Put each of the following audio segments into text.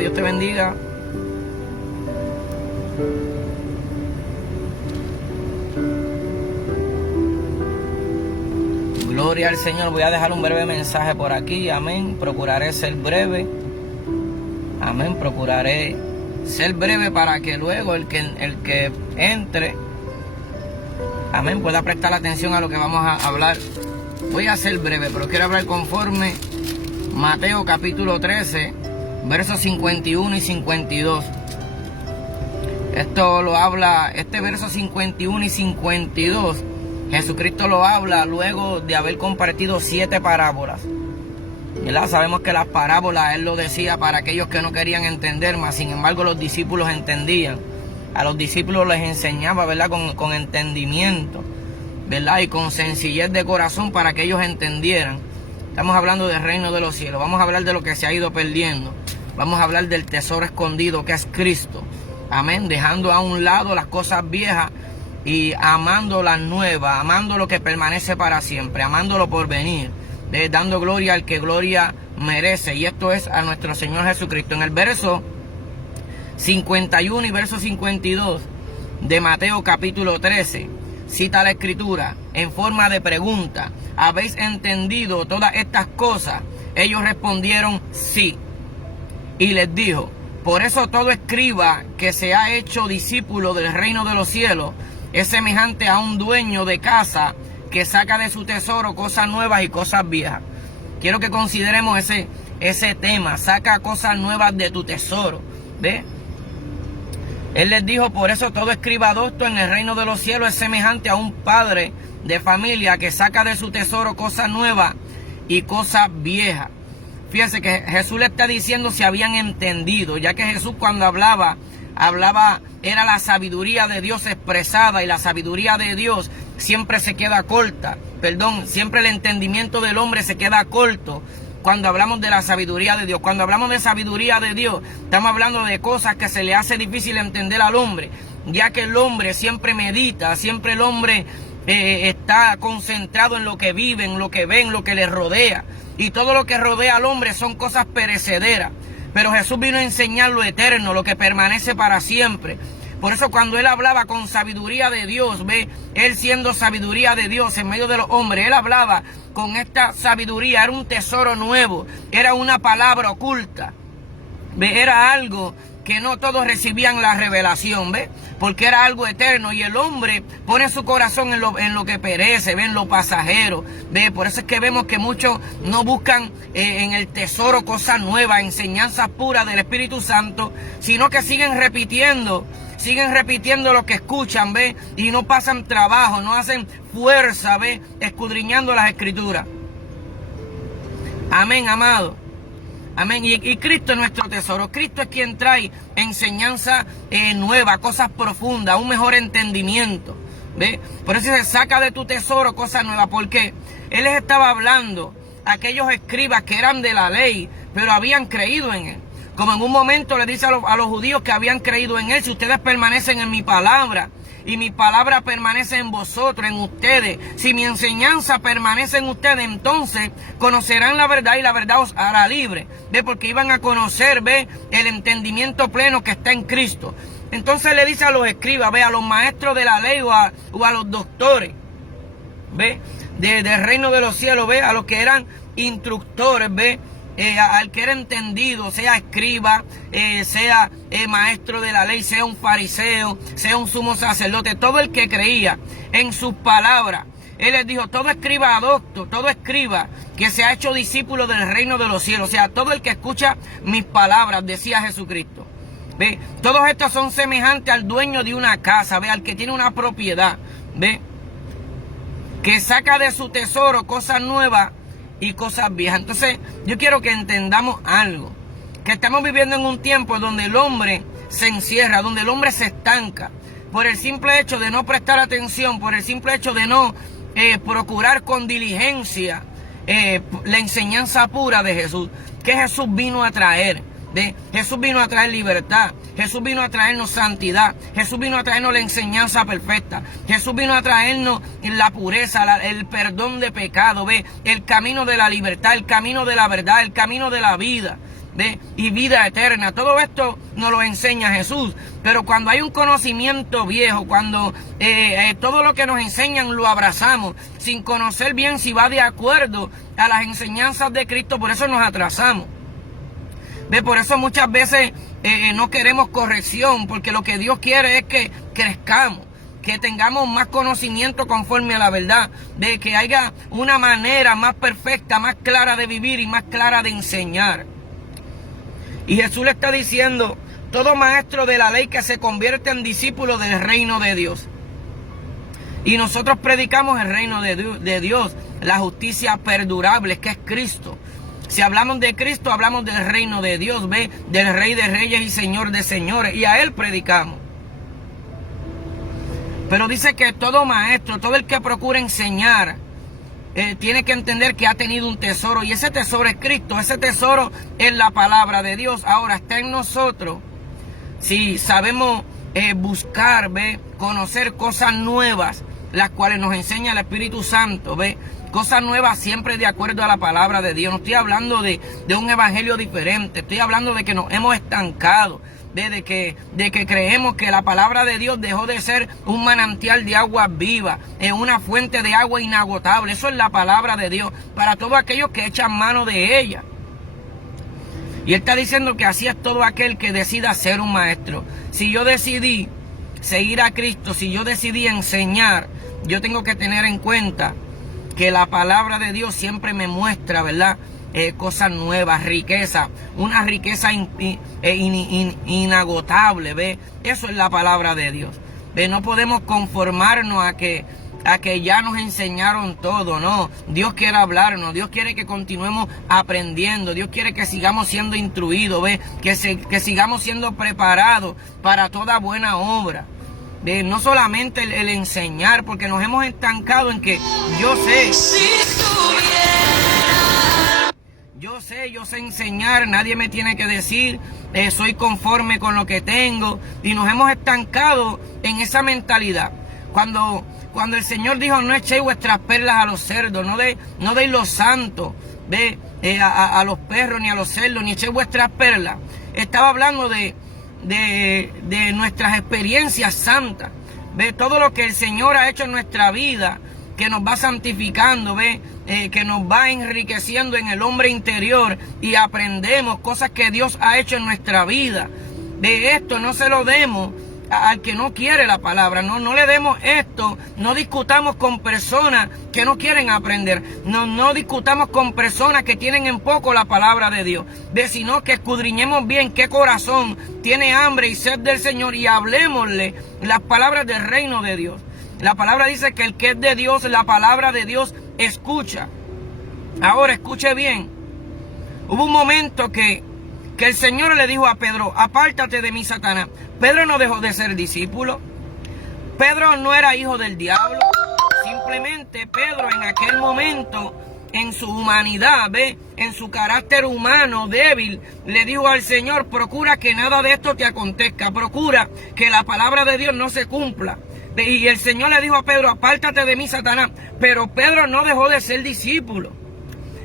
Dios te bendiga. Gloria al Señor. Voy a dejar un breve mensaje por aquí. Amén. Procuraré ser breve. Amén. Procuraré ser breve para que luego el que entre, amén, pueda prestar atención a lo que vamos a hablar. Voy a ser breve, pero quiero hablar conforme Mateo capítulo 13, versos 51 y 52. Esto lo habla, este verso 51 y 52, Jesucristo lo habla luego de haber compartido 7 parábolas. ¿Verdad? Sabemos que las parábolas Él lo decía para aquellos que no querían entender, mas sin embargo los discípulos entendían. A los discípulos les enseñaba, ¿verdad? Con entendimiento, ¿verdad? Y con sencillez de corazón para que ellos entendieran. Estamos hablando del reino de los cielos. Vamos a hablar de lo que se ha ido perdiendo. Vamos a hablar del tesoro escondido que es Cristo. Amén. Dejando a un lado las cosas viejas y amando las nuevas, amando lo que permanece para siempre, amándolo por venir. Dando gloria al que gloria merece, y esto es a nuestro Señor Jesucristo. En el verso 51 y verso 52 de Mateo capítulo 13, cita la Escritura en forma de pregunta: ¿habéis entendido todas estas cosas? Ellos respondieron sí. Y les dijo: por eso todo escriba que se ha hecho discípulo del reino de los cielos es semejante a un dueño de casa que saca de su tesoro cosas nuevas y cosas viejas. Quiero que consideremos ese tema. Saca cosas nuevas de tu tesoro. ¿Ve? Él les dijo: por eso todo escriba docto en el reino de los cielos es semejante a un padre de familia que saca de su tesoro cosas nuevas y cosas viejas. Fíjense que Jesús le está diciendo si habían entendido, ya que Jesús cuando hablaba, era la sabiduría de Dios expresada, y la sabiduría de Dios siempre se queda corta. Siempre el entendimiento del hombre se queda corto cuando hablamos de la sabiduría de Dios. Cuando hablamos de sabiduría de Dios, estamos hablando de cosas que se le hace difícil entender al hombre, ya que el hombre siempre medita, siempre el hombre está concentrado en lo que vive, en lo que ve, en lo que le rodea. Y todo lo que rodea al hombre son cosas perecederas. Pero Jesús vino a enseñar lo eterno, lo que permanece para siempre. Por eso cuando Él hablaba con sabiduría de Dios, ve, Él siendo sabiduría de Dios en medio de los hombres, Él hablaba con esta sabiduría. Era un tesoro nuevo, era una palabra oculta, ve, era algo que no todos recibían la revelación, ¿ve? Porque era algo eterno, y el hombre pone su corazón en lo que perece, ¿ve? En lo pasajero, ¿ve? Por eso es que vemos que muchos no buscan en el tesoro cosas nuevas, enseñanzas puras del Espíritu Santo, sino que siguen repitiendo lo que escuchan, ¿ve? Y no pasan trabajo, no hacen fuerza, ¿ve? Escudriñando las Escrituras. Amén, amado. Amén. Y Cristo es nuestro tesoro. Cristo es quien trae enseñanza nueva, cosas profundas, un mejor entendimiento. ¿Ve? Por eso se saca de tu tesoro cosas nuevas. Porque Él les estaba hablando a aquellos escribas que eran de la ley, pero habían creído en Él. Como en un momento le dice a los judíos que habían creído en Él: si ustedes permanecen en mi palabra, y mi palabra permanece en vosotros, en ustedes, si mi enseñanza permanece en ustedes, entonces conocerán la verdad y la verdad os hará libre. ¿Ve? Porque iban a conocer, ¿ve?, el entendimiento pleno que está en Cristo. Entonces le dice a los escribas, ¿ve?, a los maestros de la ley o a los doctores, ¿ve?, del reino de los cielos, ¿ve?, a los que eran instructores, ¿ve?, al que era entendido, sea escriba, sea maestro de la ley, sea un fariseo, sea un sumo sacerdote, todo el que creía en sus palabras. Él les dijo: todo escriba adopto, todo escriba que se ha hecho discípulo del reino de los cielos, o sea, todo el que escucha mis palabras, decía Jesucristo. ¿Ve? Todos estos son semejantes al dueño de una casa, ¿ve?, al que tiene una propiedad, ¿ve?, que saca de su tesoro cosas nuevas y cosas viejas. Entonces yo quiero que entendamos algo, que estamos viviendo en un tiempo donde el hombre se encierra, donde el hombre se estanca, por el simple hecho de no prestar atención, por el simple hecho de no procurar con diligencia la enseñanza pura de Jesús, que Jesús vino a traer. Jesús vino a traer libertad, Jesús vino a traernos santidad, Jesús vino a traernos la enseñanza perfecta, Jesús vino a traernos la pureza, el perdón de pecado, el camino de la libertad, el camino de la verdad, el camino de la vida. ¿ve? Y vida eterna. Todo esto nos lo enseña Jesús. Pero cuando hay un conocimiento viejo, cuando todo lo que nos enseñan lo abrazamos, sin conocer bien si va de acuerdo a las enseñanzas de Cristo, por eso nos atrasamos. ¿Ve? Por eso muchas veces no queremos corrección, porque lo que Dios quiere es que crezcamos, que tengamos más conocimiento conforme a la verdad, de que haya una manera más perfecta, más clara de vivir y más clara de enseñar. Y Jesús le está diciendo, todo maestro de la ley que se convierte en discípulo del reino de Dios. Y nosotros predicamos el reino de Dios, la justicia perdurable, que es Cristo. Si hablamos de Cristo, hablamos del reino de Dios, ¿ve? Del Rey de Reyes y Señor de Señores, y a Él predicamos. Pero dice que todo maestro, todo el que procura enseñar, tiene que entender que ha tenido un tesoro. Y ese tesoro es Cristo, ese tesoro es la palabra de Dios. Ahora está en nosotros. Si sabemos buscar, ¿ve? Conocer cosas nuevas, las cuales nos enseña el Espíritu Santo, ¿ve? Cosas nuevas siempre de acuerdo a la palabra de Dios. No estoy hablando de un evangelio diferente. Estoy hablando de que nos hemos estancado. De que creemos que la palabra de Dios dejó de ser un manantial de agua viva, una fuente de agua inagotable. Eso es la palabra de Dios para todos aquellos que echan mano de ella. Y Él está diciendo que así es todo aquel que decida ser un maestro. Si yo decidí seguir a Cristo, si yo decidí enseñar, yo tengo que tener en cuenta que la palabra de Dios siempre me muestra, ¿verdad? Cosas nuevas, riqueza, una riqueza inagotable, ¿ve? Eso es la palabra de Dios. ¿Ve? No podemos conformarnos a que ya nos enseñaron todo, no. Dios quiere hablarnos, Dios quiere que continuemos aprendiendo, Dios quiere que sigamos siendo instruidos, ¿ve? Que sigamos siendo preparados para toda buena obra. ¿Ve? No solamente el enseñar, porque nos hemos estancado en que yo sé enseñar, nadie me tiene que decir, soy conforme con lo que tengo, y nos hemos estancado en esa mentalidad. Cuando el Señor dijo, no echéis vuestras perlas a los cerdos, no deis los santos, ¿ve? A los perros ni a los cerdos, ni echéis vuestras perlas, estaba hablando de nuestras experiencias santas, ¿ve? Todo lo que el Señor ha hecho en nuestra vida, que nos va santificando, ¿ve? Que nos va enriqueciendo en el hombre interior, y aprendemos cosas que Dios ha hecho en nuestra vida. De esto no se lo demos al que no quiere la palabra, no le demos esto, no discutamos con personas que no quieren aprender, no discutamos con personas que tienen en poco la palabra de Dios, sino que escudriñemos bien qué corazón tiene hambre y sed del Señor, y hablemosle las palabras del reino de Dios. La palabra dice que el que es de Dios, la palabra de Dios escucha. Ahora escuche bien. Hubo un momento que el Señor le dijo a Pedro, apártate de mí, Satanás. Pedro no dejó de ser discípulo. Pedro no era hijo del diablo. Simplemente Pedro en aquel momento, en su humanidad, ¿ve? En su carácter humano débil, le dijo al Señor, procura que nada de esto te acontezca. Procura que la palabra de Dios no se cumpla. Y el Señor le dijo a Pedro, apártate de mí, Satanás. Pero Pedro no dejó de ser discípulo.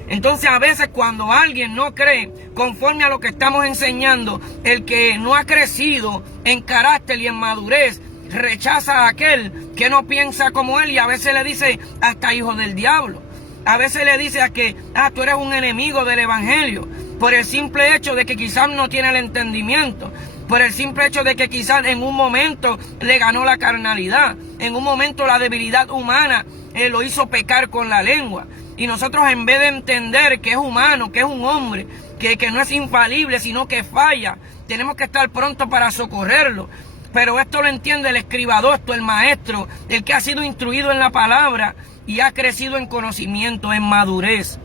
Entonces a veces cuando alguien no cree conforme a lo que estamos enseñando, el que no ha crecido en carácter y en madurez, rechaza a aquel que no piensa como él, y a veces le dice hasta hijo del diablo. A veces le dice a que tú eres un enemigo del evangelio, por el simple hecho de que quizás no tiene el entendimiento, por el simple hecho de que quizás en un momento le ganó la carnalidad, en un momento la debilidad humana lo hizo pecar con la lengua. Y nosotros, en vez de entender que es humano, que es un hombre, que no es infalible, sino que falla, tenemos que estar prontos para socorrerlo. Pero esto lo entiende el escribadosto, el maestro, el que ha sido instruido en la palabra y ha crecido en conocimiento, en madurez.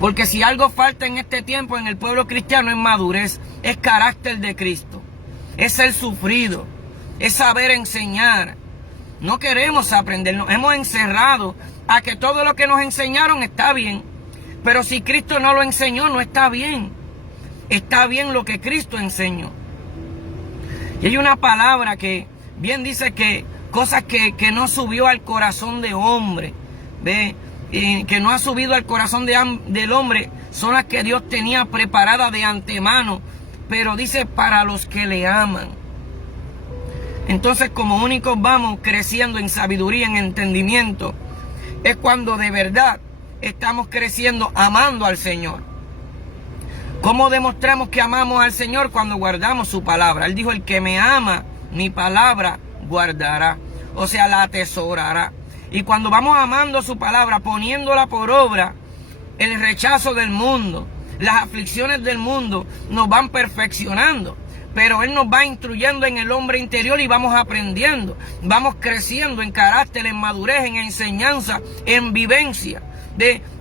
Porque si algo falta en este tiempo en el pueblo cristiano es madurez, es carácter de Cristo, es ser sufrido, es saber enseñar. No queremos aprender, nos hemos encerrado a que todo lo que nos enseñaron está bien. Pero si Cristo no lo enseñó, no está bien. Está bien lo que Cristo enseñó. Y hay una palabra que bien dice que cosas que no subió al corazón de hombre, ¿ve? que no ha subido al corazón del hombre son las que Dios tenía preparadas de antemano, pero dice para los que le aman. Entonces, como únicos vamos creciendo en sabiduría, en entendimiento, es cuando de verdad estamos creciendo amando al Señor. ¿Cómo demostramos que amamos al Señor? Cuando guardamos su palabra. Él dijo, el que me ama, mi palabra guardará. O sea, la atesorará. Y cuando vamos amando su palabra, poniéndola por obra, el rechazo del mundo, las aflicciones del mundo nos van perfeccionando. Pero Él nos va instruyendo en el hombre interior y vamos aprendiendo. Vamos creciendo en carácter, en madurez, en enseñanza, en vivencia.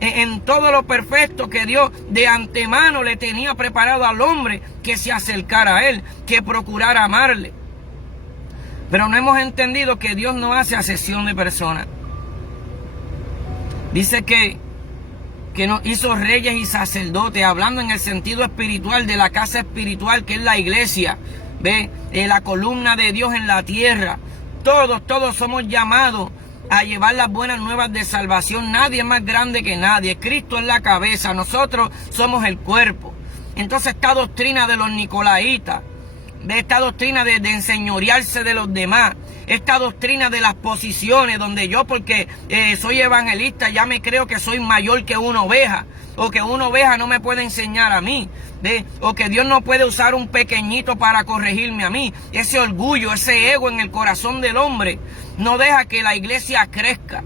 En todo lo perfecto que Dios de antemano le tenía preparado al hombre que se acercara a Él, que procurara amarle. Pero no hemos entendido que Dios no hace acepción de personas. Dice que nos hizo reyes y sacerdotes, hablando en el sentido espiritual de la casa espiritual que es la iglesia, la columna de Dios en la tierra. Todos somos llamados a llevar las buenas nuevas de salvación. Nadie es más grande que nadie. Cristo es la cabeza, nosotros somos el cuerpo. Entonces esta doctrina de los nicolaitas, de esta doctrina de enseñorearse de los demás, esta doctrina de las posiciones, donde yo porque soy evangelista ya me creo que soy mayor que una oveja, o que una oveja no me puede enseñar a mí, o que Dios no puede usar un pequeñito para corregirme a mí. Ese orgullo, ese ego en el corazón del hombre no deja que la iglesia crezca,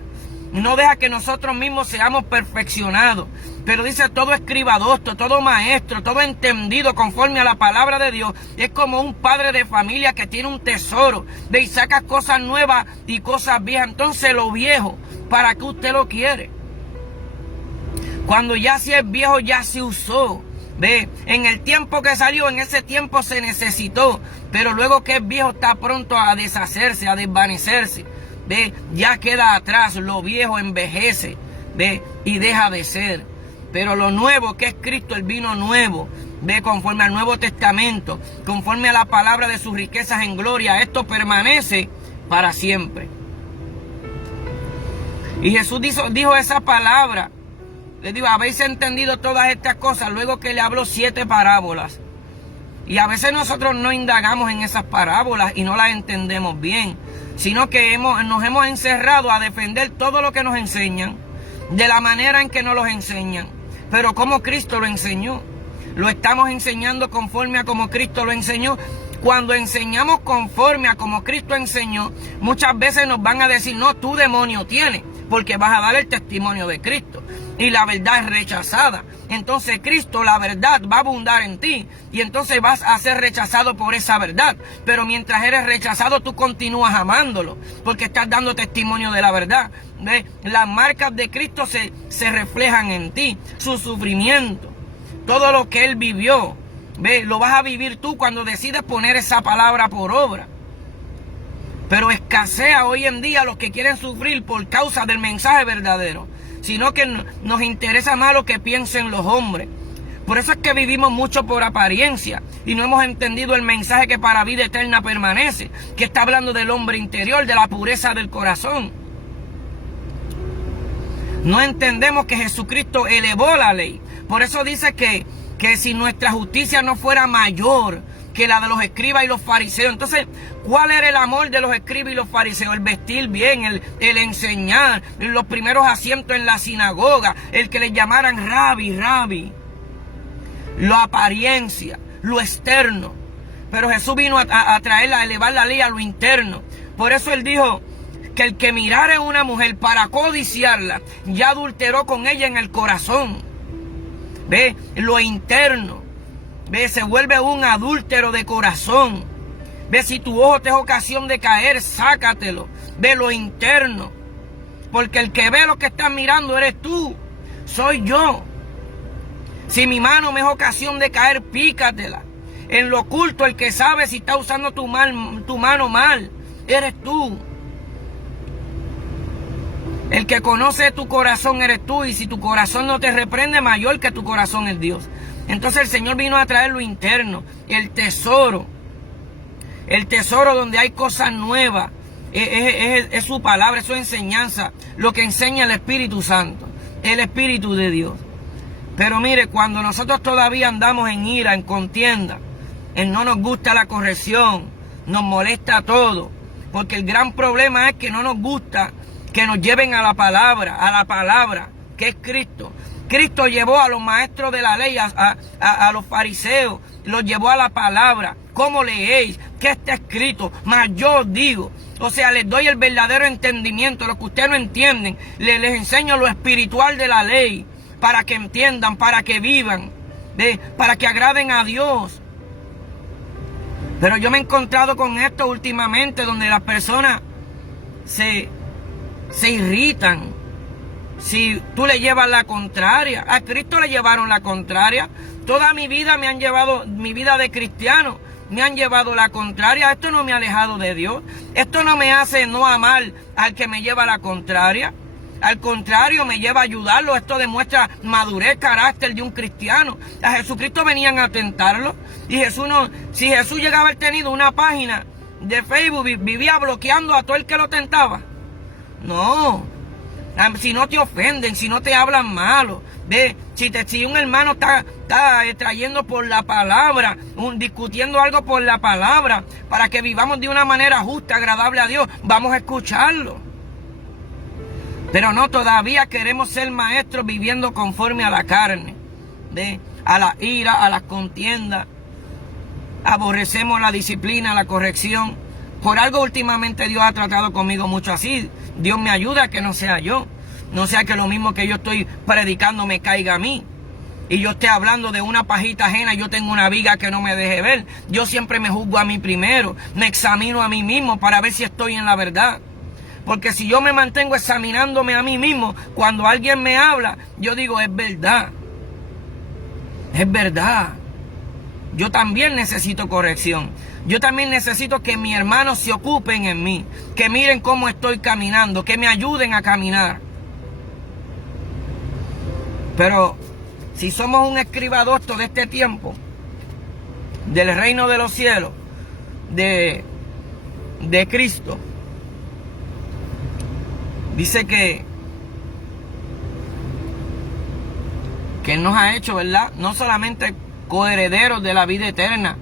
no deja que nosotros mismos seamos perfeccionados. Pero dice, todo escriba docto, todo maestro, todo entendido conforme a la palabra de Dios, es como un padre de familia que tiene un tesoro, y saca cosas nuevas y cosas viejas. Entonces lo viejo, ¿para qué usted lo quiere? Cuando ya si es viejo, ya se usó. En el tiempo que salió, en ese tiempo se necesitó, pero luego que es viejo está pronto a deshacerse, a desvanecerse. Ya queda atrás, lo viejo envejece, y deja de ser. Pero lo nuevo, que es Cristo, el vino nuevo, conforme al Nuevo Testamento, conforme a la palabra de sus riquezas en gloria, esto permanece para siempre. Y Jesús dijo esa palabra. Les digo, habéis entendido todas estas cosas luego que le habló 7 parábolas. Y a veces nosotros no indagamos en esas parábolas y no las entendemos bien, sino que nos hemos encerrado a defender todo lo que nos enseñan, de la manera en que nos los enseñan. Pero como Cristo lo enseñó, lo estamos enseñando conforme a como Cristo lo enseñó. Cuando enseñamos conforme a como Cristo enseñó, muchas veces nos van a decir, no, tú demonio tienes, porque vas a dar el testimonio de Cristo. Y la verdad es rechazada. Entonces Cristo, la verdad, va a abundar en ti. Y entonces vas a ser rechazado por esa verdad. Pero mientras eres rechazado, tú continúas amándolo, porque estás dando testimonio de la verdad. Las marcas de Cristo se reflejan en ti. Su sufrimiento, todo lo que Él vivió, lo vas a vivir tú cuando decides poner esa palabra por obra. Pero escasea hoy en día los que quieren sufrir por causa del mensaje verdadero, sino que nos interesa más lo que piensen los hombres. Por eso es que vivimos mucho por apariencia y no hemos entendido el mensaje que para vida eterna permanece, que está hablando del hombre interior, de la pureza del corazón. No entendemos que Jesucristo elevó la ley. Por eso dice que si nuestra justicia no fuera mayor que la de los escribas y los fariseos. Entonces, ¿cuál era el amor de los escribas y los fariseos? El vestir bien, el enseñar, los primeros asientos en la sinagoga, el que les llamaran Rabbi. La apariencia, lo externo. Pero Jesús vino a traer, a elevar la ley a lo interno. Por eso Él dijo que el que mirare a una mujer para codiciarla, ya adulteró con ella en el corazón. Lo interno. Se vuelve un adúltero de corazón. Si tu ojo te es ocasión de caer, sácatelo. Lo interno. Porque el que ve lo que estás mirando eres tú. Soy yo. Si mi mano me es ocasión de caer, pícatela. En lo oculto, el que sabe si está usando tu mano mal, eres tú. El que conoce tu corazón eres tú. Y si tu corazón no te reprende, mayor que tu corazón es Dios. Entonces el Señor vino a traer lo interno, el tesoro donde hay cosas nuevas, es su palabra, es su enseñanza, lo que enseña el Espíritu Santo. el Espíritu de Dios. Pero mire, cuando nosotros todavía andamos en ira, en contienda, no nos gusta la corrección, nos molesta todo, porque el gran problema es que no nos gusta que nos lleven a la palabra, que es Cristo. Cristo llevó a los maestros de la ley, a los fariseos, los llevó a la palabra. ¿Cómo leéis? ¿Qué está escrito? Mas yo os digo, o sea, les doy el verdadero entendimiento, lo que ustedes no entienden. Les enseño lo espiritual de la ley, para que entiendan, para que vivan, para que agraden a Dios. Pero yo me he encontrado con esto últimamente, donde las personas se irritan si tú le llevas la contraria. A Cristo le llevaron la contraria. Toda mi vida me han llevado, mi vida de cristiano, me han llevado la contraria. Esto no me ha alejado de Dios. Esto no me hace no amar al que me lleva la contraria. Al contrario, me lleva a ayudarlo. Esto demuestra madurez, carácter de un cristiano. A Jesucristo venían a tentarlo. Y si Jesús llegaba a haber tenido una página de Facebook, vivía bloqueando a todo el que lo tentaba. No. Si no te ofenden, si no te hablan malo. Si un hermano está trayendo por la palabra, discutiendo algo por la palabra, para que vivamos de una manera justa, agradable a Dios, vamos a escucharlo. Pero no, todavía queremos ser maestros viviendo conforme a la carne, a la ira, a las contiendas. Aborrecemos la disciplina, la corrección. Por algo últimamente Dios ha tratado conmigo mucho así. Dios me ayuda a que no sea yo. No sea que lo mismo que yo estoy predicando me caiga a mí. Y yo esté hablando de una pajita ajena y yo tengo una viga que no me deje ver. Yo siempre me juzgo a mí primero. Me examino a mí mismo para ver si estoy en la verdad. Porque si yo me mantengo examinándome a mí mismo, cuando alguien me habla, yo digo, es verdad. Es verdad. Yo también necesito corrección. Yo también necesito que mis hermanos se ocupen en mí. Que miren cómo estoy caminando. Que me ayuden a caminar. Pero si somos un escribadosto de este tiempo, del reino de los cielos, de Cristo, dice que Él nos ha hecho, ¿verdad? No solamente coherederos de la vida eterna,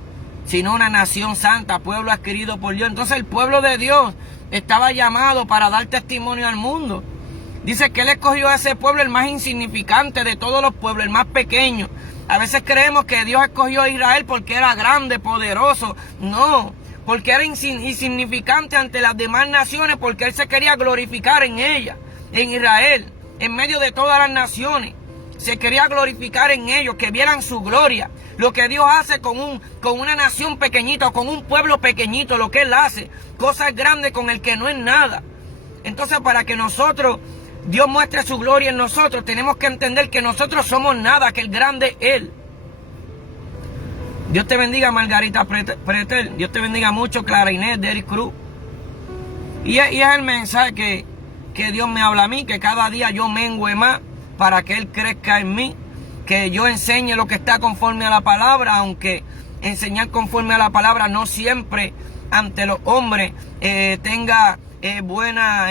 sino una nación santa, pueblo adquirido por Dios. Entonces el pueblo de Dios estaba llamado para dar testimonio al mundo. Dice que Él escogió a ese pueblo, el más insignificante de todos los pueblos, el más pequeño. A veces creemos que Dios escogió a Israel porque era grande, poderoso. No, porque era insignificante ante las demás naciones, porque Él se quería glorificar en ella, en Israel, en medio de todas las naciones. Se quería glorificar en ellos, que vieran su gloria. Lo que Dios hace con una nación pequeñita o con un pueblo pequeñito, lo que Él hace, cosas grandes con el que no es nada. Entonces, para que Dios muestre su gloria en nosotros, tenemos que entender que nosotros somos nada, que el grande es Él. Dios te bendiga, Margarita Pretel. Dios te bendiga mucho, Clara Inés, Derek Cruz. Y es el mensaje que Dios me habla a mí, que cada día yo mengue más para que Él crezca en mí, que yo enseñe lo que está conforme a la palabra, aunque enseñar conforme a la palabra no siempre ante los hombres tenga buena,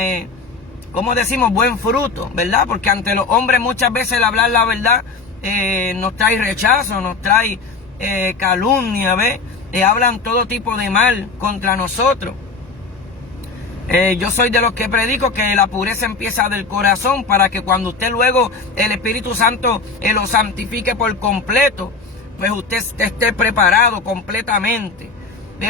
como decimos, buen fruto, ¿verdad? Porque ante los hombres muchas veces el hablar la verdad nos trae rechazo, nos trae calumnia, ¿ves? Hablan todo tipo de mal contra nosotros. Yo soy de los que predico que la pureza empieza del corazón, para que cuando usted luego el Espíritu Santo lo santifique por completo, pues usted esté preparado completamente.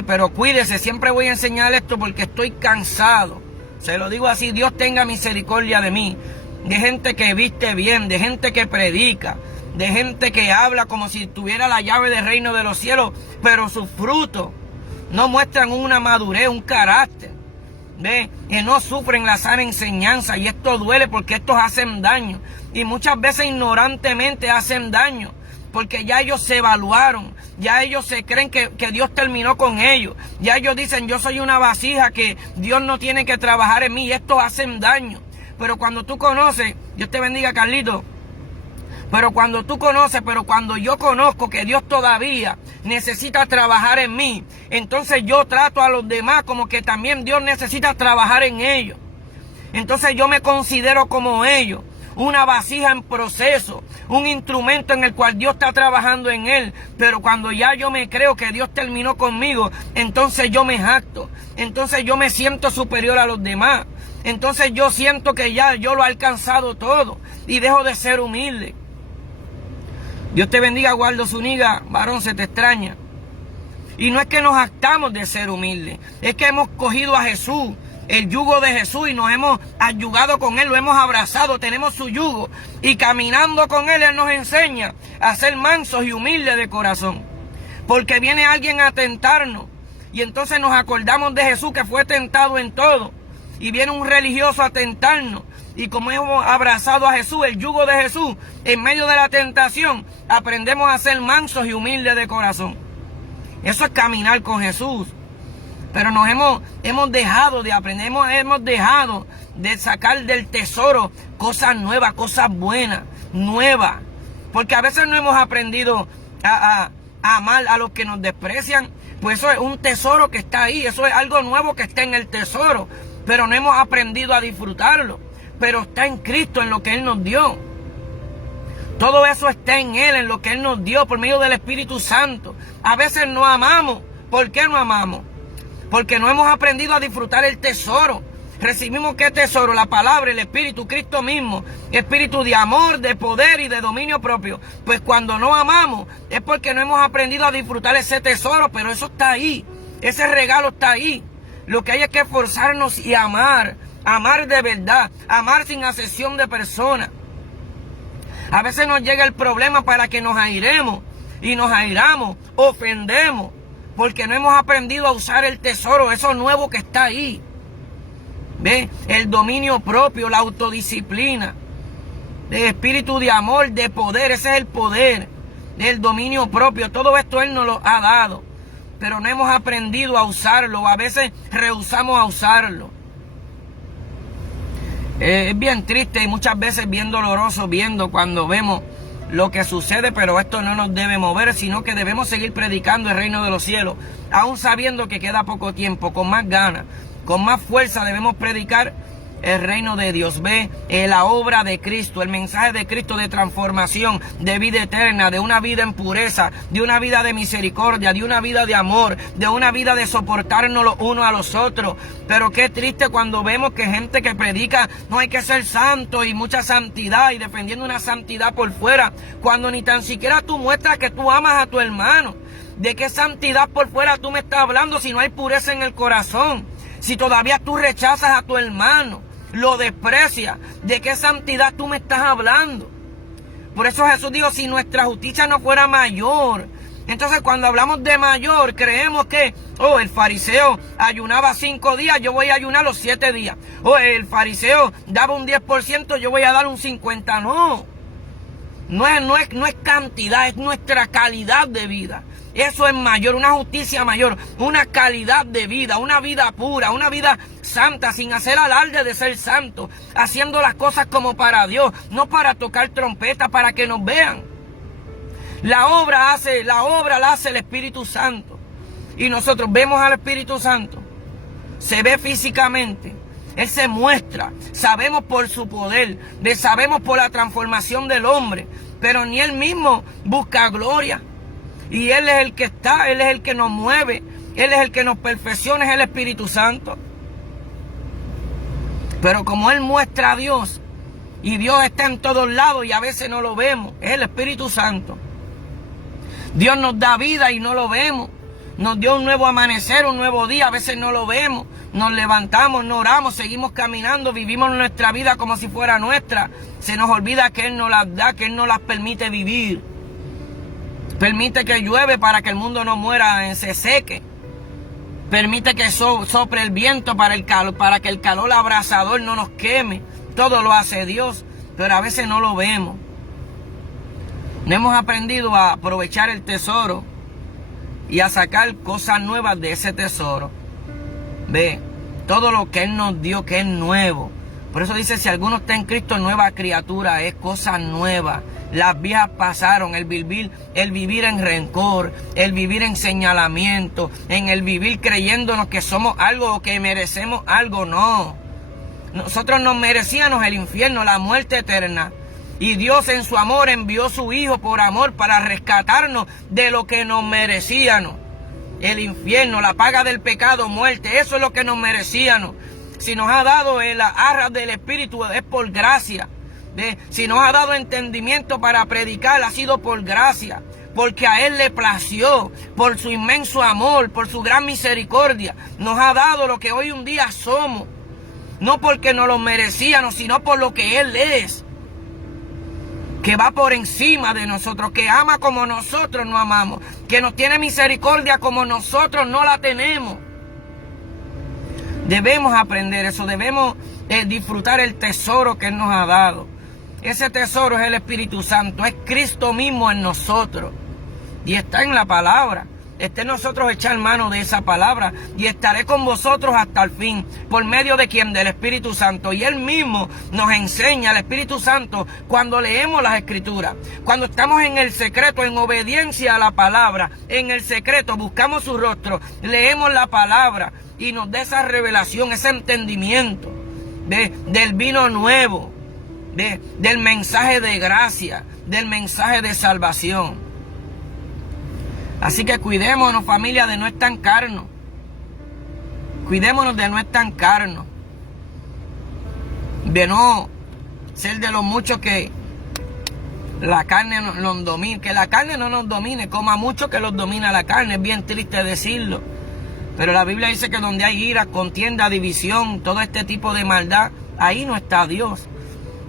Pero cuídese, siempre voy a enseñar esto porque estoy cansado. Se lo digo así, Dios tenga misericordia de mí. De gente que viste bien, de gente que predica, de gente que habla como si tuviera la llave del reino de los cielos, pero sus frutos no muestran una madurez, un carácter. Que no sufren la sana enseñanza, y esto duele porque estos hacen daño, y muchas veces ignorantemente hacen daño, porque ya ellos se evaluaron, ya ellos se creen que Dios terminó con ellos, ya ellos dicen yo soy una vasija que Dios no tiene que trabajar en mí, y estos hacen daño. Pero cuando tú conoces, Dios te bendiga, Carlito, pero cuando yo conozco que Dios todavía necesita trabajar en mí, entonces yo trato a los demás como que también Dios necesita trabajar en ellos. Entonces yo me considero como ellos. una vasija en proceso, un instrumento en el cual Dios está trabajando en él. Pero cuando ya yo me creo que Dios terminó conmigo, entonces yo me jacto, entonces yo me siento superior a los demás, entonces yo siento que ya yo lo he alcanzado todo y dejo de ser humilde. Dios te bendiga, Waldo Zúñiga, varón, se te extraña. Y no es que nos jactamos de ser humildes, es que hemos cogido a Jesús, el yugo de Jesús, y nos hemos ayugado con Él, lo hemos abrazado, tenemos su yugo, y caminando con Él, Él nos enseña a ser mansos y humildes de corazón. Porque viene alguien a tentarnos, y entonces nos acordamos de Jesús que fue tentado en todo, y viene un religioso a tentarnos, y como hemos abrazado a Jesús, el yugo de Jesús, en medio de la tentación, aprendemos a ser mansos y humildes de corazón. Eso es caminar con Jesús. Pero nos hemos dejado de aprender, hemos dejado de sacar del tesoro cosas nuevas, cosas buenas, nuevas. Porque a veces no hemos aprendido a amar a los que nos desprecian. Pues eso es un tesoro que está ahí, eso es algo nuevo que está en el tesoro. Pero no hemos aprendido a disfrutarlo. Pero está en Cristo, en lo que Él nos dio. Todo eso está en Él, en lo que Él nos dio por medio del Espíritu Santo. A veces no amamos. ¿Por qué no amamos? Porque no hemos aprendido a disfrutar el tesoro. Recibimos ¿qué tesoro? La palabra, el Espíritu, Cristo mismo. Espíritu de amor, de poder y de dominio propio. Pues cuando no amamos es porque no hemos aprendido a disfrutar ese tesoro. Pero eso está ahí. Ese regalo está ahí. Lo que hay es que esforzarnos y amar. Amar de verdad. Amar sin acepción de personas. A veces nos llega el problema para que nos airemos. Y nos airamos, ofendemos. Porque no hemos aprendido a usar el tesoro, eso nuevo que está ahí. ¿Ve? El dominio propio, la autodisciplina. El espíritu de amor, de poder, ese es el poder. El dominio propio, todo esto Él nos lo ha dado. Pero no hemos aprendido a usarlo, a veces rehusamos a usarlo. Es bien triste y muchas veces bien doloroso viendo cuando vemos lo que sucede, pero esto no nos debe mover, sino que debemos seguir predicando el reino de los cielos, aún sabiendo que queda poco tiempo, con más ganas, con más fuerza debemos predicar el reino de Dios. Ve la obra de Cristo, el mensaje de Cristo de transformación, de vida eterna, de una vida en pureza, de una vida de misericordia, de una vida de amor, de una vida de soportarnos los unos a los otros. Pero qué triste cuando vemos que gente que predica no hay que ser santo y mucha santidad y defendiendo una santidad por fuera, cuando ni tan siquiera tú muestras que tú amas a tu hermano. ¿De qué santidad por fuera tú me estás hablando si no hay pureza en el corazón? Si todavía tú rechazas a tu hermano, lo desprecias, ¿de qué santidad tú me estás hablando? Por eso Jesús dijo, si nuestra justicia no fuera mayor. Entonces cuando hablamos de mayor, creemos que, el fariseo ayunaba 5 días, yo voy a ayunar los 7 días. El fariseo daba un 10%, yo voy a dar un 50%. No es cantidad, es nuestra calidad de vida. Eso es mayor, una justicia mayor, una calidad de vida, una vida pura, una vida santa, sin hacer alarde de ser santo, haciendo las cosas como para Dios, no para tocar trompeta, para que nos vean. La obra la hace el Espíritu Santo. Y nosotros vemos al Espíritu Santo, se ve físicamente, Él se muestra, sabemos por su poder, sabemos por la transformación del hombre, pero ni Él mismo busca gloria. Y Él es el que está, Él es el que nos mueve, Él es el que nos perfecciona, es el Espíritu Santo. Pero como Él muestra a Dios, y Dios está en todos lados y a veces no lo vemos, es el Espíritu Santo. Dios nos da vida y no lo vemos. Nos dio un nuevo amanecer, un nuevo día, a veces no lo vemos. Nos levantamos, no oramos, seguimos caminando, vivimos nuestra vida como si fuera nuestra. Se nos olvida que Él nos las da, que Él nos las permite vivir. Permite que llueve para que el mundo no muera, se seque. Permite que sople el viento para que el calor abrasador no nos queme. Todo lo hace Dios, pero a veces no lo vemos. No hemos aprendido a aprovechar el tesoro y a sacar cosas nuevas de ese tesoro. Ve, todo lo que Él nos dio, que es nuevo. Por eso dice, si alguno está en Cristo, nueva criatura, es cosa nueva. Las viejas pasaron, el vivir en rencor, el vivir en señalamiento, en el vivir creyéndonos que somos algo o que merecemos algo, no. Nosotros nos merecíamos el infierno, la muerte eterna. Y Dios en su amor envió a su Hijo por amor para rescatarnos de lo que nos merecíamos. El infierno, la paga del pecado, muerte, eso es lo que nos merecíamos. Si nos ha dado el arras del Espíritu es por gracia. Si nos ha dado entendimiento para predicar, ha sido por gracia. Porque a Él le plació, por su inmenso amor, por su gran misericordia. Nos ha dado lo que hoy un día somos. No porque nos lo merecíamos, sino por lo que Él es. Que va por encima de nosotros, que ama como nosotros no amamos, que nos tiene misericordia como nosotros no la tenemos. Debemos aprender eso, debemos disfrutar el tesoro que Él nos ha dado. Ese tesoro es el Espíritu Santo, es Cristo mismo en nosotros. Y está en la palabra. Está en nosotros echar mano de esa palabra. Y estaré con vosotros hasta el fin. ¿Por medio de quién? Del Espíritu Santo. Y Él mismo nos enseña, el Espíritu Santo, cuando leemos las Escrituras. Cuando estamos en el secreto, en obediencia a la palabra. En el secreto, buscamos su rostro. Leemos la palabra. Y nos da esa revelación, ese entendimiento del vino nuevo. Del mensaje de gracia. Del mensaje de salvación. Así que cuidémonos, familia, de no estancarnos. Cuidémonos de no estancarnos. De no ser de los muchos que la carne nos domine. Que la carne no nos domine. Coma mucho que los domina la carne. Es bien triste decirlo. Pero la Biblia dice que donde hay ira, contienda, división, todo este tipo de maldad, ahí no está Dios.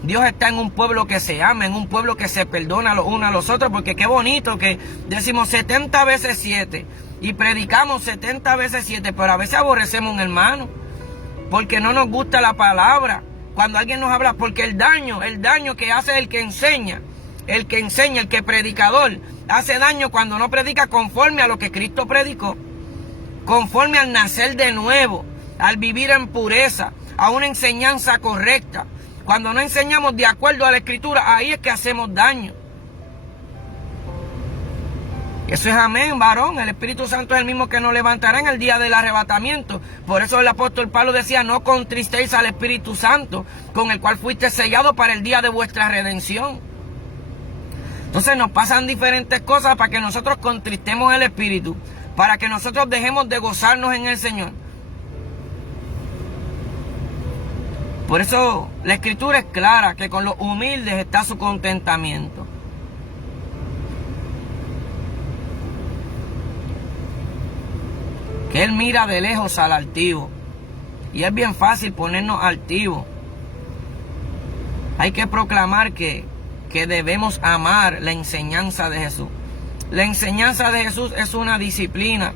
Dios está en un pueblo que se ama, en un pueblo que se perdona los unos a los otros, porque qué bonito que decimos 70 veces 7 y predicamos 70 veces 7, pero a veces aborrecemos a un hermano, porque no nos gusta la palabra. Cuando alguien nos habla, porque el daño que hace el que enseña, el que predicador, hace daño cuando no predica conforme a lo que Cristo predicó, conforme al nacer de nuevo, al vivir en pureza, a una enseñanza correcta. Cuando no enseñamos de acuerdo a la Escritura, ahí es que hacemos daño. Eso es amén, varón. El Espíritu Santo es el mismo que nos levantará en el día del arrebatamiento. Por eso el apóstol Pablo decía, no contristéis al Espíritu Santo, con el cual fuiste sellado para el día de vuestra redención. Entonces nos pasan diferentes cosas para que nosotros contristemos el Espíritu, para que nosotros dejemos de gozarnos en el Señor. Por eso la Escritura es clara, que con los humildes está su contentamiento. Que Él mira de lejos al altivo. Y es bien fácil ponernos altivos. Hay que proclamar que debemos amar la enseñanza de Jesús. La enseñanza de Jesús es una disciplina.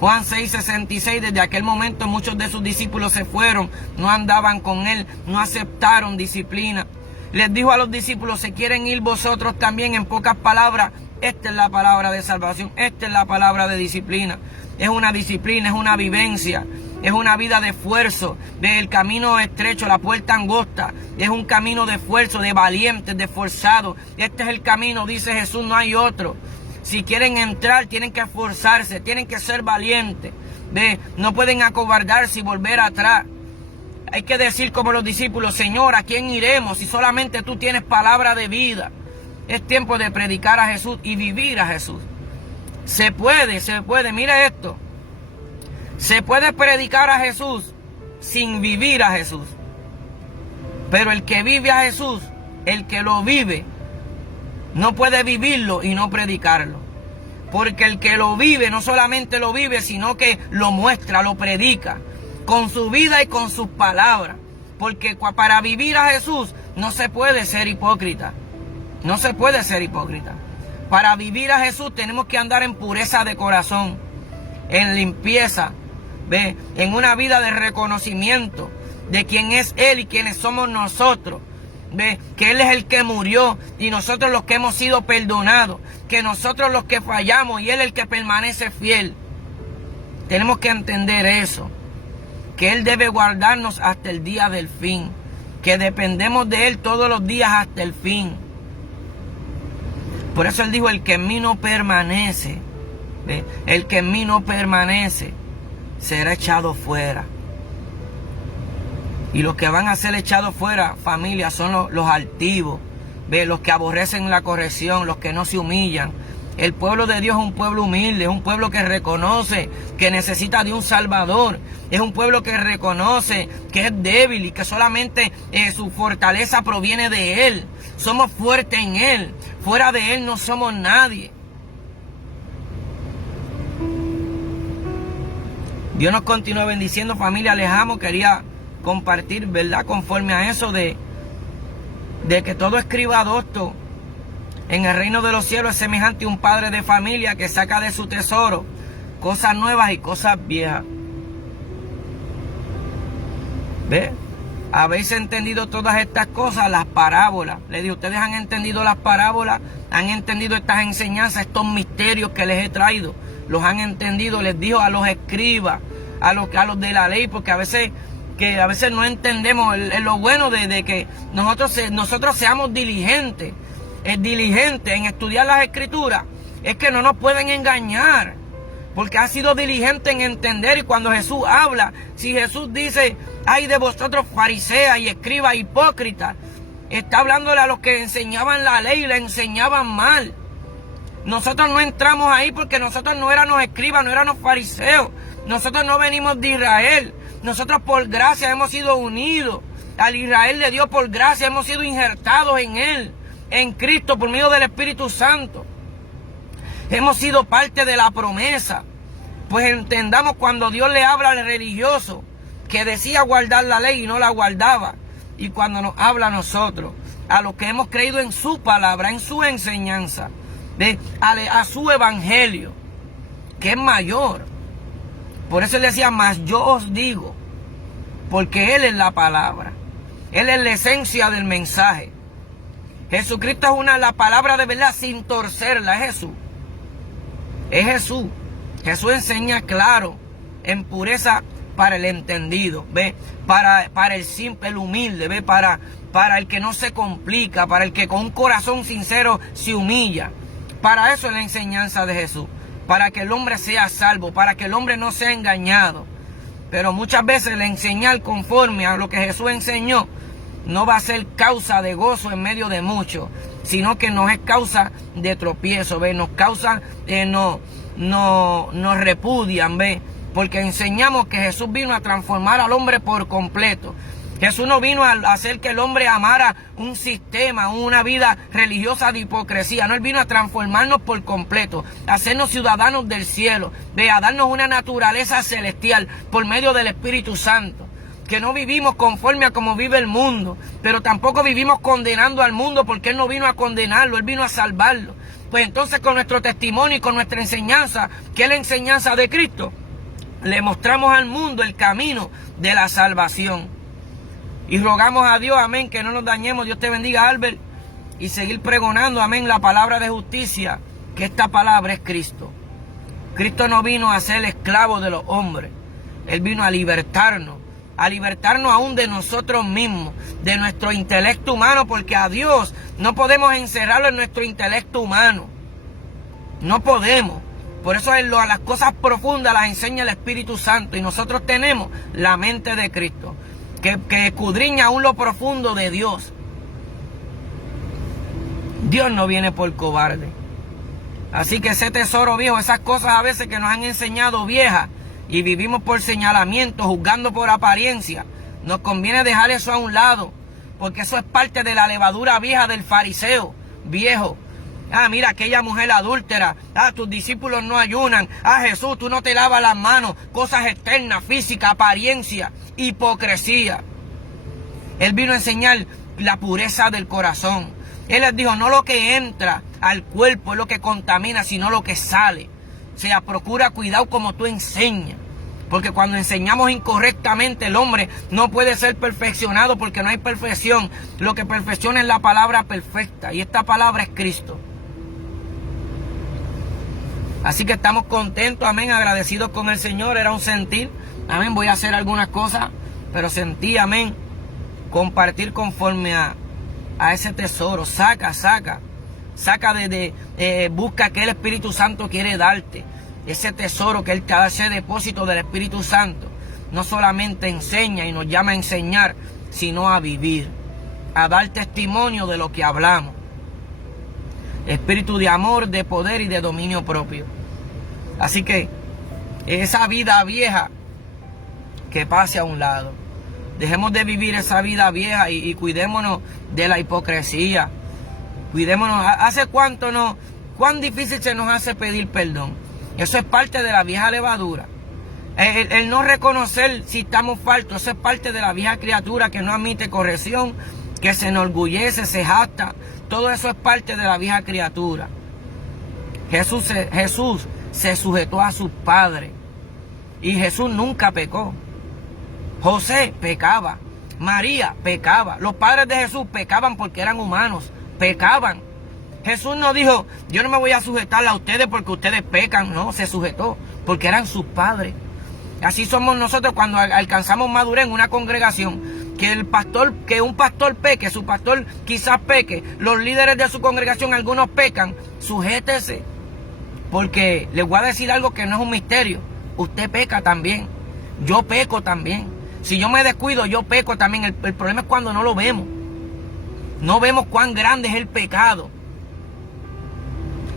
Juan 6:66, desde aquel momento muchos de sus discípulos se fueron, no andaban con Él, no aceptaron disciplina. Les dijo a los discípulos, ¿se quieren ir vosotros también? En pocas palabras, esta es la palabra de salvación, esta es la palabra de disciplina. Es una disciplina, es una vivencia, es una vida de esfuerzo, del camino estrecho, la puerta angosta. Es un camino de esfuerzo, de valientes, de esforzados. Este es el camino, dice Jesús, no hay otro. Si quieren entrar, tienen que esforzarse, tienen que ser valientes. No pueden acobardarse y volver atrás. Hay que decir como los discípulos, Señor, ¿a quién iremos si solamente tú tienes palabra de vida? Es tiempo de predicar a Jesús y vivir a Jesús. Se puede, mira esto. Se puede predicar a Jesús sin vivir a Jesús. Pero el que vive a Jesús, el que lo vive, no puede vivirlo y no predicarlo. Porque el que lo vive, no solamente lo vive, sino que lo muestra, lo predica. Con su vida y con sus palabras. Porque para vivir a Jesús no se puede ser hipócrita. No se puede ser hipócrita. Para vivir a Jesús tenemos que andar en pureza de corazón, en limpieza, en una vida de reconocimiento de quién es Él y quiénes somos nosotros. Que Él es el que murió y nosotros los que hemos sido perdonados, que nosotros los que fallamos y Él es el que permanece fiel. Tenemos que entender eso, que Él debe guardarnos hasta el día del fin, que dependemos de Él todos los días hasta el fin. Por eso Él dijo, el que en mí no permanece, el que en mí no permanece, será echado fuera. Y los que van a ser echados fuera, familia, son los altivos, ¿ve? Los que aborrecen la corrección, los que no se humillan. El pueblo de Dios es un pueblo humilde, es un pueblo que reconoce que necesita de un Salvador. Es un pueblo que reconoce que es débil y que solamente su fortaleza proviene de Él. Somos fuertes en Él. Fuera de Él no somos nadie. Dios nos continúa bendiciendo, familia. Les amo. Quería compartir, ¿verdad? Conforme a eso de que todo escriba docto en el reino de los cielos es semejante a un padre de familia que saca de su tesoro cosas nuevas y cosas viejas. ¿Ve? ¿Habéis entendido todas estas cosas? Las parábolas. Les digo, ustedes han entendido las parábolas, han entendido estas enseñanzas, estos misterios que les he traído. Los han entendido, les dijo a los escribas, a los de la ley, porque a veces no entendemos lo bueno de que nosotros seamos diligentes. Es diligente en estudiar las escrituras, es que no nos pueden engañar, porque ha sido diligente en entender. Y cuando Jesús habla, si Jesús dice, ay de vosotros fariseas y escribas hipócritas, está hablándole a los que enseñaban la ley y la enseñaban mal. Nosotros no entramos ahí porque nosotros no éramos escribas, no éramos fariseos, nosotros no venimos de Israel, nosotros por gracia hemos sido unidos al Israel de Dios, por gracia hemos sido injertados en Él, en Cristo, por medio del Espíritu Santo. Hemos sido parte de la promesa. Pues entendamos cuando Dios le habla al religioso que decía guardar la ley y no la guardaba, y cuando nos habla a nosotros, a los que hemos creído en su palabra, en su enseñanza, a su evangelio, que es mayor. Por eso él decía, mas yo os digo, porque Él es la palabra, Él es la esencia del mensaje. Jesucristo es la palabra de verdad sin torcerla, es Jesús. Es Jesús. Jesús enseña claro, en pureza para el entendido, ¿ve? Para el simple, el humilde, ¿ve? Para el que no se complica, para el que con un corazón sincero se humilla. Para eso es la enseñanza de Jesús, para que el hombre sea salvo, para que el hombre no sea engañado. Pero muchas veces el enseñar conforme a lo que Jesús enseñó no va a ser causa de gozo en medio de muchos, sino que nos es causa de tropiezo, ¿ve? Nos causa, nos repudian, ¿ve? Porque enseñamos que Jesús vino a transformar al hombre por completo. Jesús no vino a hacer que el hombre amara un sistema, una vida religiosa de hipocresía. No, Él vino a transformarnos por completo, a hacernos ciudadanos del cielo, ¿ve? A darnos una naturaleza celestial por medio del Espíritu Santo. Que no vivimos conforme a como vive el mundo, pero tampoco vivimos condenando al mundo, porque Él no vino a condenarlo, Él vino a salvarlo. Pues entonces con nuestro testimonio y con nuestra enseñanza, que es la enseñanza de Cristo, le mostramos al mundo el camino de la salvación. Y rogamos a Dios, amén, que no nos dañemos. Dios te bendiga, Albert, y seguir pregonando, amén, la palabra de justicia, que esta palabra es Cristo. Cristo no vino a ser esclavo de los hombres, Él vino a libertarnos aún de nosotros mismos, de nuestro intelecto humano, porque a Dios no podemos encerrarlo en nuestro intelecto humano. No podemos. Por eso a las cosas profundas las enseña el Espíritu Santo, y nosotros tenemos la mente de Cristo, que escudriña aún lo profundo de Dios. Dios no viene por cobarde. Así que ese tesoro viejo, esas cosas a veces que nos han enseñado viejas, y vivimos por señalamiento, juzgando por apariencia, nos conviene dejar eso a un lado, porque eso es parte de la levadura vieja del fariseo viejo. Ah, mira, aquella mujer adúltera. Ah, tus discípulos no ayunan. Ah, Jesús, tú no te lavas las manos. Cosas externas, física, apariencia, hipocresía. Él vino a enseñar la pureza del corazón. Él les dijo, no lo que entra al cuerpo es lo que contamina, sino lo que sale. O sea, procura cuidado como tú enseñas. Porque cuando enseñamos incorrectamente, el hombre no puede ser perfeccionado, porque no hay perfección. Lo que perfecciona es la palabra perfecta, y esta palabra es Cristo. Así que estamos contentos, amén, agradecidos con el Señor. Era un sentir, amén, voy a hacer algunas cosas, pero sentí, amén, compartir conforme a ese tesoro. Saca busca que el Espíritu Santo quiere darte. Ese tesoro que Él te da, ese depósito del Espíritu Santo. No solamente enseña y nos llama a enseñar, sino a vivir, a dar testimonio de lo que hablamos. Espíritu de amor, de poder y de dominio propio. Así que esa vida vieja que pase a un lado. Dejemos de vivir esa vida vieja y cuidémonos de la hipocresía. Cuidémonos. ¿Cuán difícil se nos hace pedir perdón? Eso es parte de la vieja levadura. El no reconocer si estamos faltos, eso es parte de la vieja criatura que no admite corrección, que se enorgullece, se jacta. Todo eso es parte de la vieja criatura. Jesús se sujetó a sus padres y Jesús nunca pecó. José pecaba, María pecaba, los padres de Jesús pecaban porque eran humanos, pecaban. Jesús no dijo, yo no me voy a sujetar a ustedes porque ustedes pecan. No, se sujetó porque eran sus padres. Así somos nosotros cuando alcanzamos madurez en una congregación. Que un pastor peque, su pastor quizás peque, los líderes de su congregación, algunos pecan, sujétese. Porque les voy a decir algo que no es un misterio. Usted peca también, yo peco también. Si yo me descuido, yo peco también. El problema es cuando no lo vemos. No vemos cuán grande es el pecado.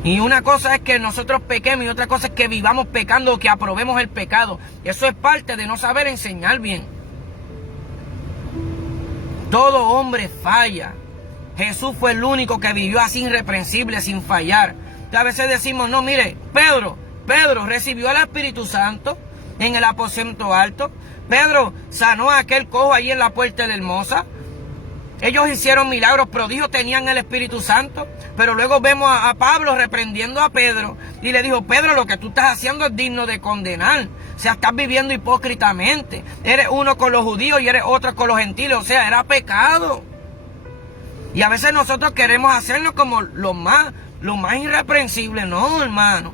Y una cosa es que nosotros pequemos y otra cosa es que vivamos pecando o que aprobemos el pecado. Eso es parte de no saber enseñar bien. Todo hombre falla. Jesús fue el único que vivió así irreprensible, sin fallar. A veces decimos, no, mire, Pedro recibió el Espíritu Santo en el aposento alto. Pedro sanó a aquel cojo allí en la puerta de la Hermosa. Ellos hicieron milagros, prodigios, tenían el Espíritu Santo. Pero luego vemos a Pablo reprendiendo a Pedro y le dijo, Pedro, lo que tú estás haciendo es digno de condenar. O sea, estás viviendo hipócritamente. Eres uno con los judíos y eres otro con los gentiles. O sea, era pecado. Y a veces nosotros queremos hacernos como lo más irreprensible. No, hermano.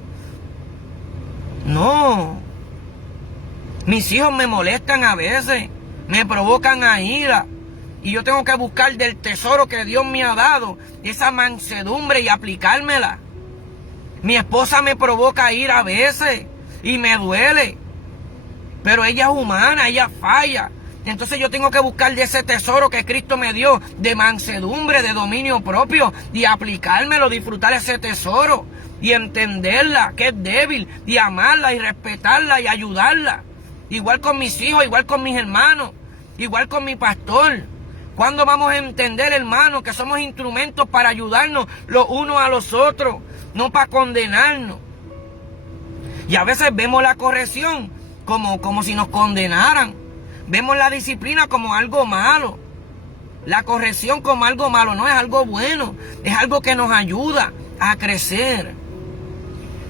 No. Mis hijos me molestan a veces. Me provocan a ira. Y yo tengo que buscar del tesoro que Dios me ha dado, esa mansedumbre y aplicármela. Mi esposa me provoca a ir a veces y me duele. Pero ella es humana, ella falla. Entonces yo tengo que buscar de ese tesoro que Cristo me dio, de mansedumbre, de dominio propio, y aplicármelo, disfrutar ese tesoro, y entenderla, que es débil, y amarla, y respetarla, y ayudarla. Igual con mis hijos, igual con mis hermanos, igual con mi pastor. ¿Cuándo vamos a entender, hermanos, que somos instrumentos para ayudarnos los unos a los otros, no para condenarnos? Y a veces vemos la corrección como si nos condenaran. Vemos la disciplina como algo malo. La corrección como algo malo. No, es algo bueno. Es algo que nos ayuda a crecer.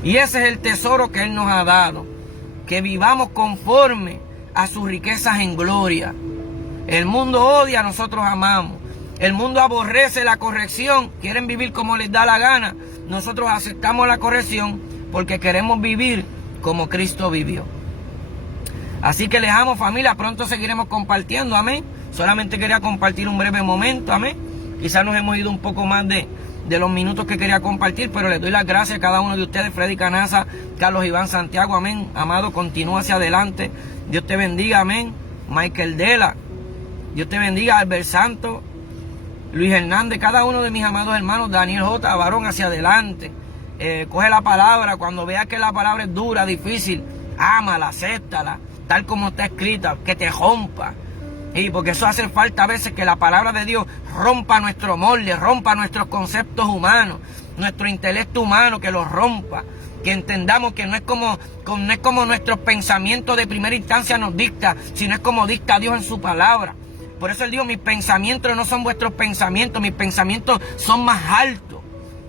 Y ese es el tesoro que Él nos ha dado. Que vivamos conforme a sus riquezas en gloria. El mundo odia, nosotros amamos. El mundo aborrece la corrección. Quieren vivir como les da la gana. Nosotros aceptamos la corrección porque queremos vivir como Cristo vivió. Así que les amo, familia. Pronto seguiremos compartiendo, amén. Solamente quería compartir un breve momento, amén. Quizás nos hemos ido un poco más de los minutos que quería compartir, pero les doy las gracias a cada uno de ustedes. Freddy Canaza, Carlos Iván Santiago, amén. Amado, continúa hacia adelante. Dios te bendiga, amén. Michael Dela, Dios te bendiga. Albert Santo, Luis Hernández, cada uno de mis amados hermanos. Daniel J. Varón, hacia adelante. Coge la palabra. Cuando veas que la palabra es dura, difícil, ámala, acéptala, tal como está escrita, que te rompa. Y porque eso hace falta a veces, que la palabra de Dios rompa nuestro molde, rompa nuestros conceptos humanos, nuestro intelecto humano, que lo rompa. Que entendamos que no es como nuestros pensamientos de primera instancia nos dicta, sino es como dicta Dios en su palabra. Por eso Él dijo, mis pensamientos no son vuestros pensamientos, mis pensamientos son más altos.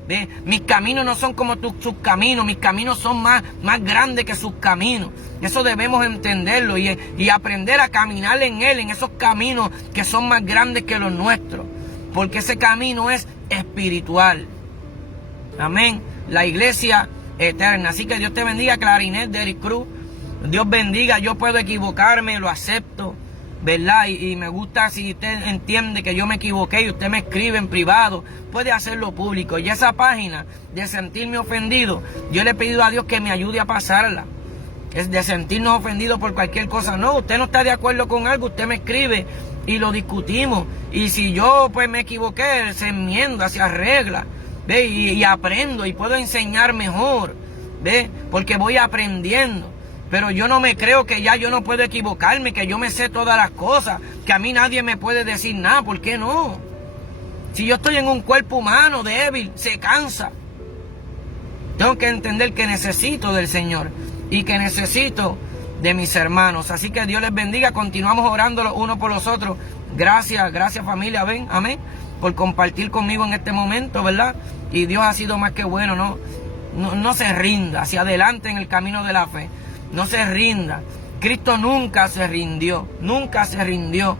¿Ve? Mis caminos no son como sus caminos, mis caminos son más grandes que sus caminos. Eso debemos entenderlo y aprender a caminar en Él, en esos caminos que son más grandes que los nuestros. Porque ese camino es espiritual. Amén. La iglesia eterna. Así que Dios te bendiga, Clarinet de Eric Cruz. Dios bendiga, yo puedo equivocarme, lo acepto, ¿verdad? Y me gusta si usted entiende que yo me equivoqué y usted me escribe en privado, puede hacerlo público. Y esa página de sentirme ofendido, yo le he pedido a Dios que me ayude a pasarla. es de sentirnos ofendidos por cualquier cosa. No, usted no está de acuerdo con algo, usted me escribe y lo discutimos. Y si yo pues me equivoqué, se enmienda, se arregla, ¿ve? Y aprendo y puedo enseñar mejor, ¿ve? Porque voy aprendiendo. Pero yo no me creo que ya yo no puedo equivocarme, que yo me sé todas las cosas, que a mí nadie me puede decir nada. ¿Por qué no? Si yo estoy en un cuerpo humano débil, se cansa. Tengo que entender que necesito del Señor y que necesito de mis hermanos. Así que Dios les bendiga. Continuamos orando los unos por los otros. Gracias familia. Amén. Por compartir conmigo en este momento, ¿verdad? Y Dios ha sido más que bueno. No se rinda hacia adelante en el camino de la fe. No se rinda. Cristo nunca se rindió. Nunca se rindió.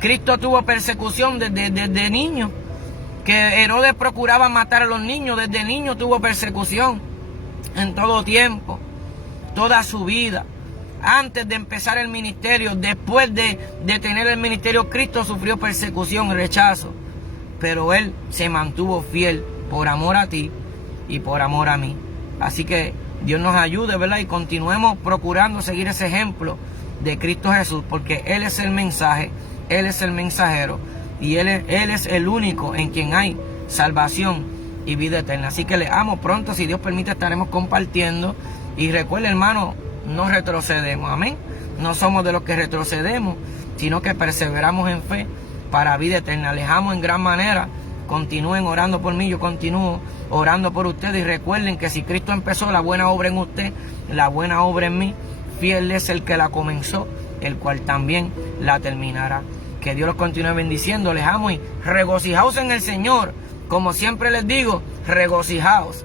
Cristo tuvo persecución desde niño. Que Herodes procuraba matar a los niños. Desde niño tuvo persecución. En todo tiempo. Toda su vida. Antes de empezar el ministerio. Después de tener el ministerio. Cristo sufrió persecución, rechazo. Pero Él se mantuvo fiel. Por amor a ti. Y por amor a mí. Así que Dios nos ayude, ¿verdad? Y continuemos procurando seguir ese ejemplo de Cristo Jesús, porque Él es el mensaje, Él es el mensajero, y Él es el único en quien hay salvación y vida eterna. Así que le amo. Pronto, si Dios permite, estaremos compartiendo. Y recuerde, hermano, no retrocedemos, amén. No somos de los que retrocedemos, sino que perseveramos en fe para vida eterna. Alejamos en gran manera. Continúen orando por mí, yo continúo orando por ustedes. Y recuerden que si Cristo empezó la buena obra en usted, la buena obra en mí, fiel es el que la comenzó, el cual también la terminará. Que Dios los continúe bendiciendo. Les amo y regocijaos en el Señor. Como siempre les digo, regocijaos.